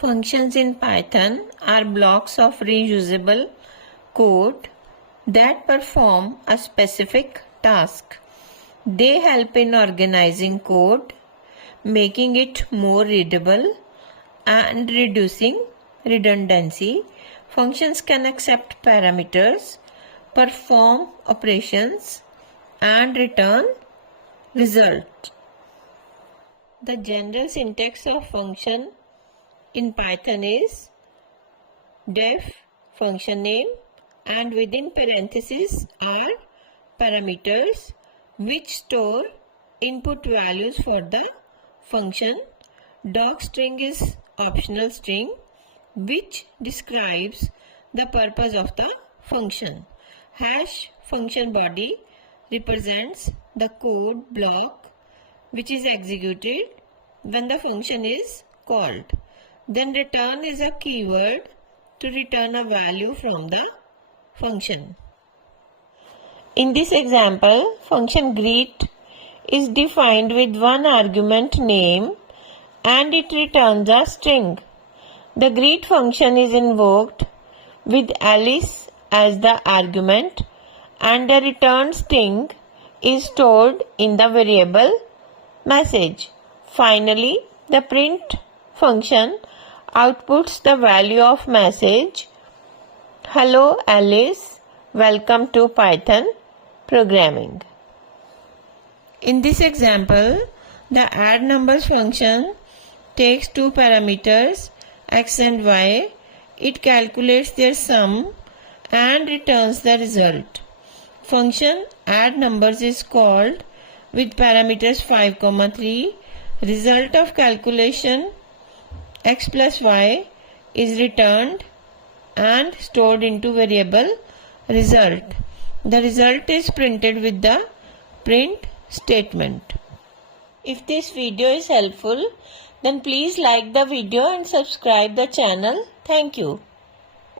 Functions in Python are blocks of reusable code that perform a specific task. They help in organizing code, making it more readable, and reducing redundancy. Functions can accept parameters, perform operations, and return results. The general syntax of function in Python is def function name, and within parentheses are parameters which store input values for the function. Docstring is optional string which describes the purpose of the function. Hash function body represents the code block which is executed when the function is called. Then return is a keyword to return a value from the function. In this example, function greet is defined with one argument name and it returns a string. The greet function is invoked with Alice as the argument and the returned string is stored in the variable message. Finally, the print function outputs the value of message, "Hello Alice, welcome to Python programming." In this example, the add numbers function takes two parameters x and y. It calculates their sum and returns the result. Function add numbers is called with parameters 5, 3. Result of calculation x plus y is returned and stored into variable result. The result is printed with the print statement. If this video is helpful, then please like the video and subscribe the channel. Thank you.